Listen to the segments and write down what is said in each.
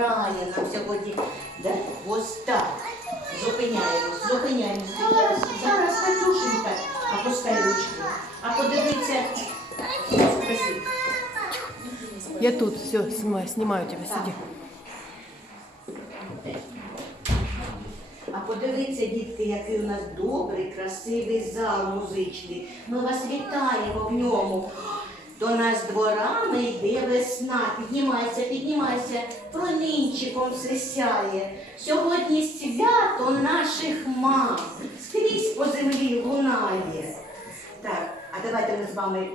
грає нам сьогодні. Да? Ось так. Зупиняємось. Зараз, Катюшенька, опускай ручки. А подивіться. Спасибо. Я тут, все, снимаю тебя, сиди. А подивіться, дітки, який у нас добрий, красивий зал музичний. Ми вас вітаємо в ньому. До нас дворами йде весна. Піднімайся, промінчиком все сяє. Сьогодні свято наших мам. Скрізь по землі лунає. Так, а давайте ми з вами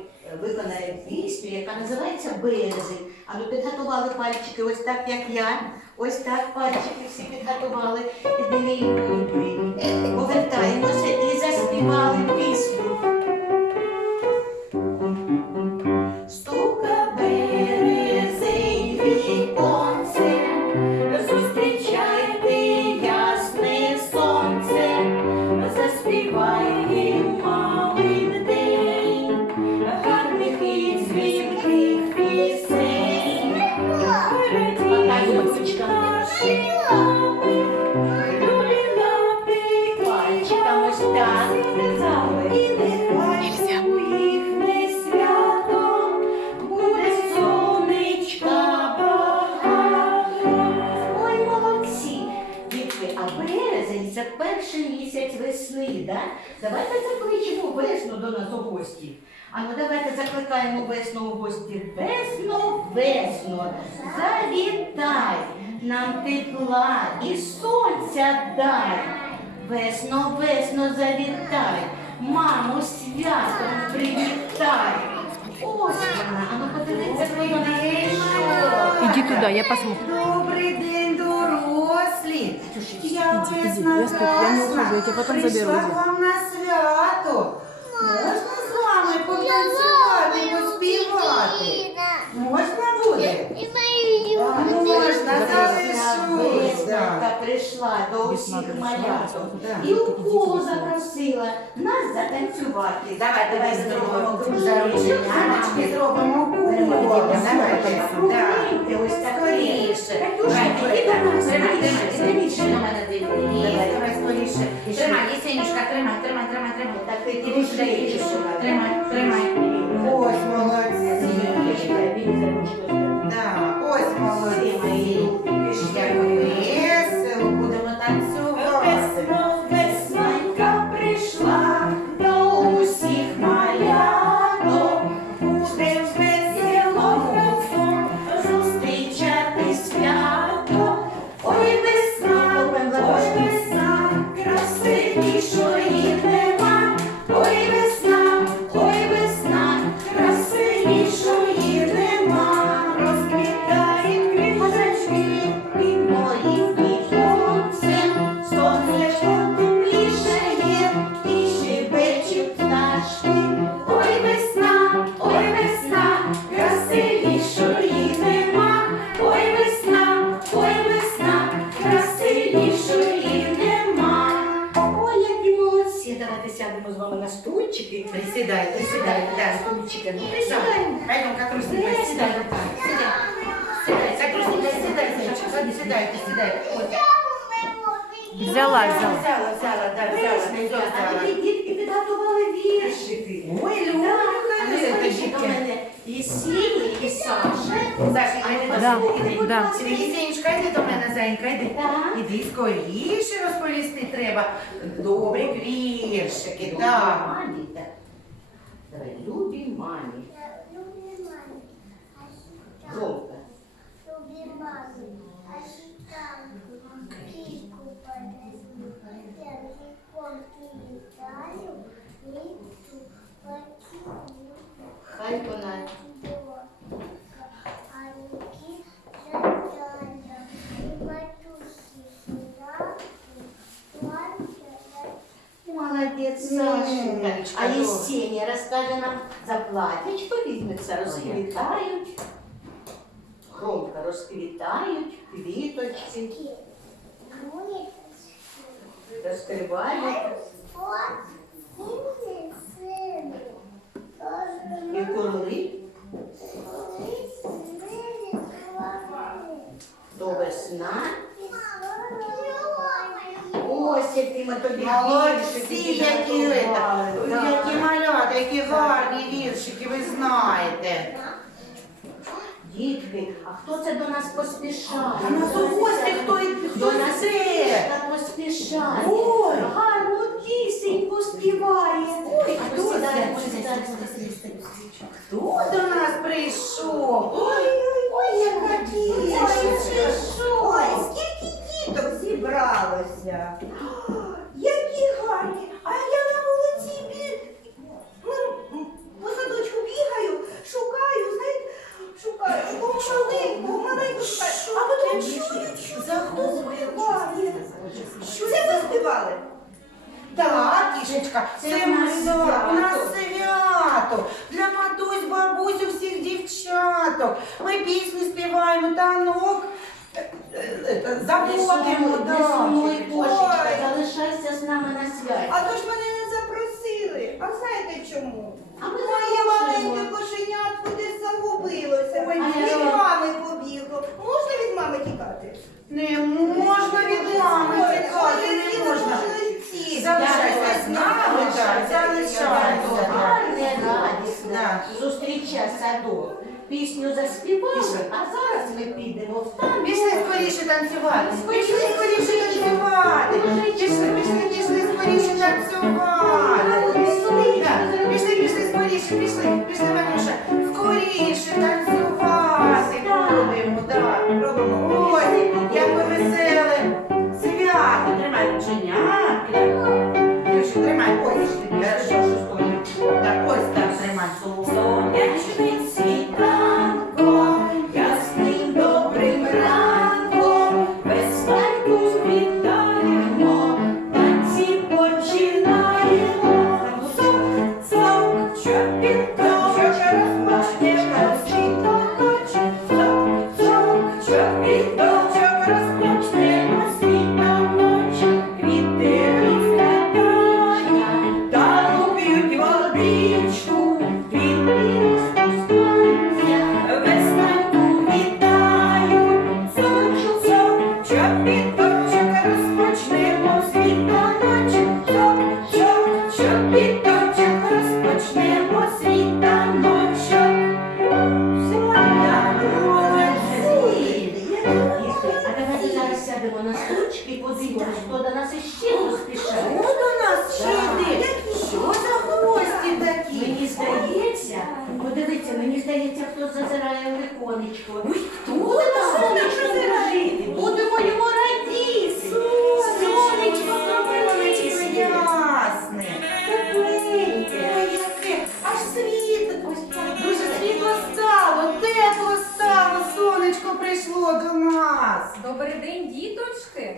виконаємо пісню, яка називається «Березень». А ну підготували пальчики ось так, як я. Ось так пальчики всі підготували. Повертаємося і заспівали пісню. Стука березень віконце, зустрічайте ясне сонце, заспівай мамин день, гарних і дзвінких пісень. Потай ручками, пальчиком ось так. І нехай у їхнє свято буде сонечка багато. Ой, молодці! Дітки, а березень – це перший місяць весни, да? Давайте закличемо весну до нас у гості. А ну давайте закликаємо весну у гості. Весно, завітай, нам тепла і сонця дай. Весно, завітай, маму святом привітай. Ось вона, а ну подивіться, коли вона прийшла. Иди туда, я посмотрю. Добрий день, дорослі. Я весна я не ухожу, я тебя потом заберу. прийшла к вам на свято. Можна з вами потанцювати, поспівати? Можна буде? Можна, залишусь. Веснянка прийшла до усіх маляток і у коло запросила нас затанцювати. Давай зробимо ручки, зробимо коло. Давайте ось так скоріше. Давай скоріше. Тримай, Єсенюшка, тримай. Так ти дружиш. Тримай. Ось молодці. Да, ось молодці. Як весело, будемо танцювати. Веснянка прийшла до усіх маляток. Буде весело зустрічати свято. Ой, весна, красивішої нема. Ой, весна, красивішої нема. Розквітають квіточки під моїм віконцем. Сонечко теплішає і щебечуть пташки. Ой, весна, красивішої нема. Ой, весна, красивішої нема. Ой, які молодці. Давайте сядемо з вами на стульчики. Присідайте, Да, стульчики. Ну, присідаємо. Пойдем, как Русинка, сідай. Так, Русинка, сідайте. Взяла. Взяла, А такі дітки підготували віршики. Ой, Люба, А ви скажіть до мене, і Сіні, і Саша. Да. Єсенюшка, йди до мене, зайенька, йди. Так. Іди скоріше розповісти треба. Добрі віршики, так. Мамі, так. Давай, любі мамі. Громко. Хай вона. Молодець, Сашенька. А Єсенія розкаже нам за платячко, візьметься, розквітають. Громко розквітають квіточки. Розкривають. І короли. Добре, весна. Ось який ми тобі Молодці, які готували. Да. які малята, які гарні віршики, ви знаєте. Дітки, а хто це до нас поспішає? А нас у гості хто До нас йде? так поспішає. Ой. Гарну пісеньку співає. Ой, А хто то це? сідає, Хто до нас прийшов? Ой, яка пісня. Ой, скільки діток зібралося. Які гарні. А я на вулиці по садочку бігаю, шукаю, знаєте, шукаю маленьку шукаю. А потім чую, що за хто співає. Що це ви співали? Так, кішечка, Це це у нас у нас свято. свято. Для матусь, бабусь, у всіх дівчаток. Ми пісню співаємо, танок заводимо. Не сумуй, кошечка, Ой. залишайся з нами на святі. А то ж мене не запросили. А знаєте чому? А ми Моє запрошуємо. маленьке кошенятко десь загубилося. Ой, Від я- мами побігло. Можна від мами тікати? Не можна від мами тікати, не можна. Залишайся з нами, так, залишайся. Гарне, радісне. Так. Зустріча садок. Пісню заспівали, а зараз ми підемо в танці. Пішли скоріше танцювати. Пішли скоріше танцювати. Пішли скоріше танцювати. Так, пішли скоріше, пішли, Ванюша. Скоріше танцювати будемо, так. Робимо. Ой, як ви веселе. Свято. Тримай рученятки. Юрчик, тримай. Ось, хорошо, що стоїть. Так, ось так, тримай. Сонячний світанком, ясним добрим ранком, веснянку вітаємо, танці починаємо. Цок, чопіток, розпочнемо світаночі. Цок, чопіток, розпочнемо світаночі. Квіти розкладання, та луп'ють водичку, квіти розпускаються, веснянку вітають. Цок, цок, чопіточок, розпочнемо світаночок. Цок, цок, чопіточок, розпочнемо світаночок. А давайте зараз сядемо на стульчики і подивимось, хто до нас іще поспішає. Хто до нас ще йде? Що за гості такі? Мені здається, подивіться, мені здається, хтось зазирає в віконечко. Ой, хто на сонечко зажити? Будемо йому радіти. Сонечко Сонечко зробило. ясне. Тепленьке. Ой, яке, аж дуже світло стало, тепло стало, сонечко прийшло до нас. Добрий день, діточки!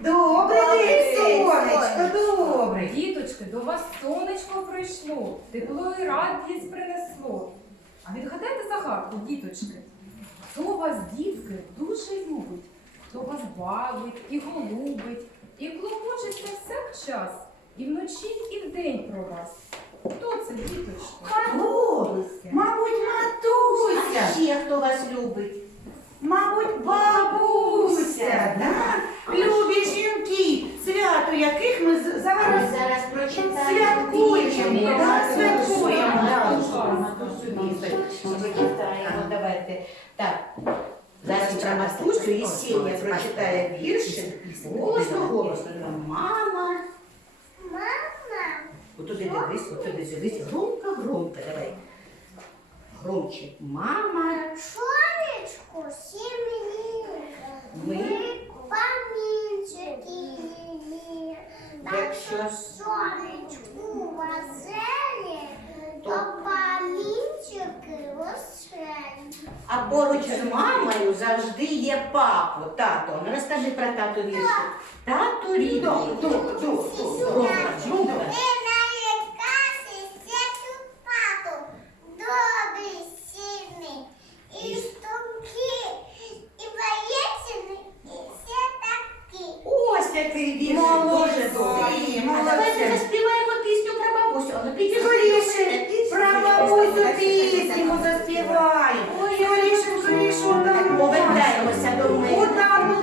Добрий день, день, сонечко, добрий. Діточки, до вас сонечко прийшло, тепло і радість принесло. А відгадайте загадку, діточки. Хто вас, дітки, дуже любить, хто вас бавить і голубить, і клопочеться всякчас, і вночі, і вдень про вас. Хто це, діточки? Мабуть, матуся. А ще хто вас любить? Мабуть, бабуся, да? Любі жінки, свято яких ми Ми зараз зараз прочитаємо святкуємо, вірші. да, святкуємо, да. Матусю прочитаємо, давайте. Так, зараз про Матусю і Сеня прочитає вірші. Голосно. Мама. Отуди дивись, отуди дивись. Громко, давай. Громче. Мама. Сонечко сім'ї, Ми. памінчики, Якщо сонечку веселі, то памінчики веселі. А поруч з мамою завжди є папа, тато. Ну розкажи про тату вірші. Тато рідний. Громко. Ти налякався святу папу, добрий, сильний, і стрункий, і воєнний, і все такі. Ось який вірш. Молодці, Дуже добрий. А молодці. давайте заспіваємо пісню про бабусю. А ну підійди. скоріше про бабусю пісню заспіваємо. Скоріше, Повертаємося до мене. Куда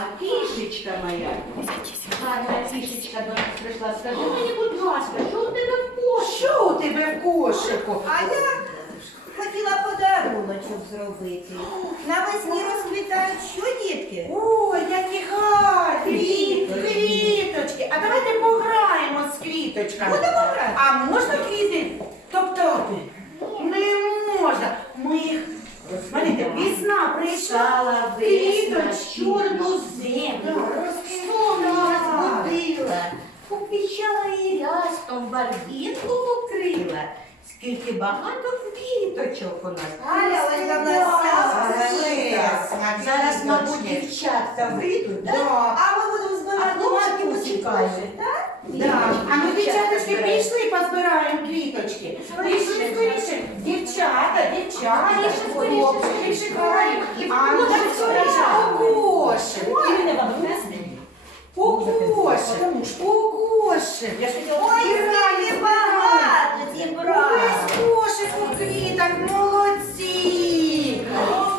А кішечка моя, гарна кішечка до нас прийшла, скажи мені, будь ласка, що у тебе в кошику? Що у тебе в кошику? А я хотіла подаруночок зробити. Навесні розквітають що, дітки? Ой, які гарні квіточки. А давайте пограємо з квіточками. Будемо грати. А можна квіти топтати? Не можна. Ми їх, смотрите, весна прийшла, Стала весна, квіточки. чорну землю, сонно розбудила, попічала і рястом барвінку покрила. Скільки багато квіточок у нас. Галя, ось до нас вся Зараз, мабуть, дівчатка вийдуть, Да. так? А ми будемо збирати А хлопчики матусі почекають. теж, так? Да. А ми, дівчаточки, пішли позбираємо квіточки. Пішли скоріше. Дівчата, хлопчики, шикарні. А ну так скоріше, покошим. Покошим. Ой, скільки багато зібрали. Весь кошик у квіток, молодці.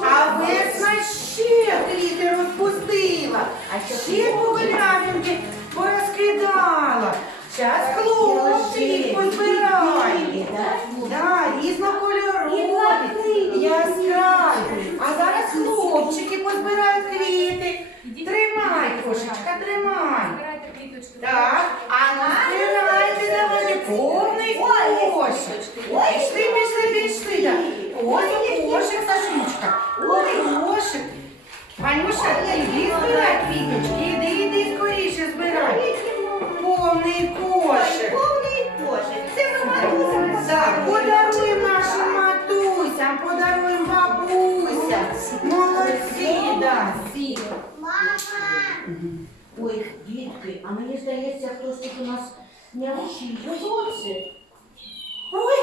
А весна ще квіти розпустила. А ще погляньки порозкидала. Зараз хлопці їх позбирають. Да, різнокольорові, яскраві. А зараз хлопчики позбирають квіти. Тримай, кошечка, тримай. Збирайте квіточки. Так, а назбирайте, давайте повний кошик. Пішли, да. Ось кошик, Сашунечка. Ой, кошик. Ванюша, іди збирай квіточки, іди скоріше збирай. Повний кошик. Повний кошик. Це ми матусям. Так, подаруємо нашим матусям, подаруємо бабусям. Молодці, да. Ой, дітки, а мені здається, хтось тут у нас не вчить. Хто це? Ой,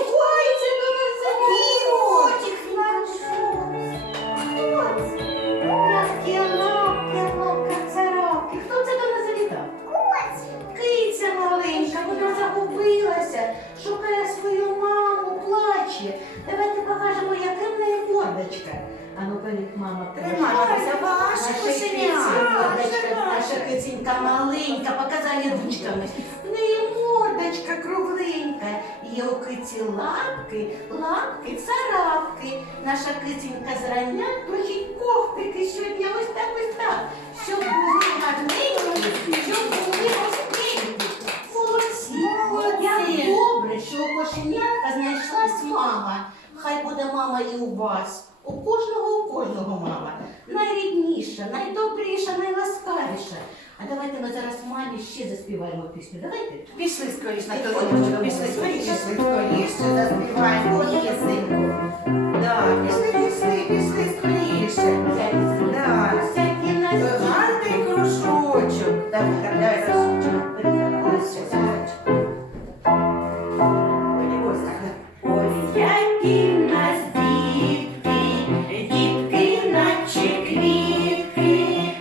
це до нас закіночок Царапки. Хто це до нас завітав? Киця маленька, вона загубилася, шукає свою маму, плаче. Давайте покажемо, яка в неї мордочка. А ну перед мама Тримайтеся, ваше кошеня. Наша киценька маленька, показали ручками. В неї мордочка кругленька. Є у киці лапки, царапки. Наша киценька зрання точить ковтики сьогодні ось так. Щоб були гарненькі, щоб були гостенькі. Молодці. Як добре, що у кошенятка знайшлась мама. Хай буде мама і у вас. У кожного мама. Найрідніша, найдобріша, найласкавіша. А давайте ми зараз мамі ще заспіваємо пісню. Давайте. Пішли скоріше, Наталочка, пішли скоріше, заспіваємо пісеньку. Да, пішли скоріше. Да. Гарний кружочок. Давай, Сашечка. Ось, Сашечка. Ось так. Ось які в нас дітки, наче квітки,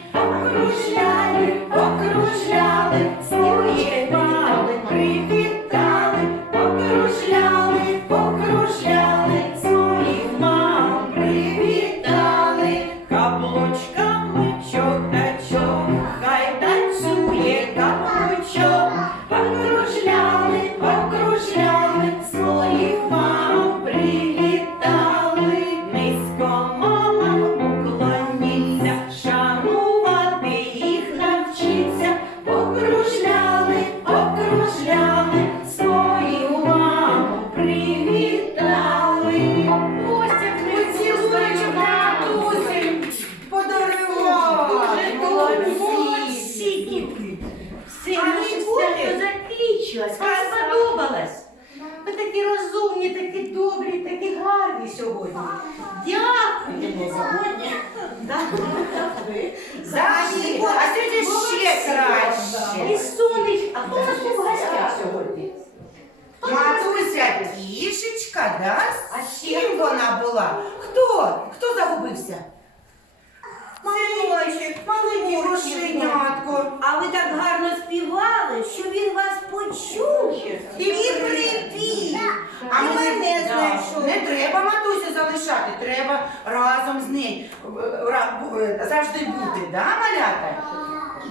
покружляли, свої мами привітали, покружляли, своїх мам привітали, каблучками чок-на-чок, хай танцює каблучок, покружляли, своїх мам привітали, низько мамам уклоніться, шанувати їх навчиться, покружляли, свою маму привітали. Ось як поцілуйчик матусі подарували. Молодці, дітки. Все, наше свято закінчилось. Вам сподобалось? Ви такі розумні, такі добрі, такі гарні сьогодні. Дякуємо сьогодні. Завжди, а сьогодні ще краще. І сонечко. А хто у нас був в гостях сьогодні? Матуся кішечка, да? А З ким вона була? Хто загубився? Маленький грошенятко. А ви так гарно співали, що він вас почув і прибіг. А І ми мене да, знайшов. не треба матусю залишати, треба разом з нею завжди бути, да, малята?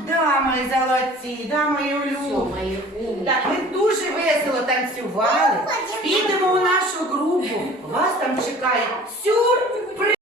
Да, мої золоті, да, мої Все, улюблені. мої умні. Так, ми дуже весело танцювали. Підемо у нашу групу. Вас там чекає сюрприз.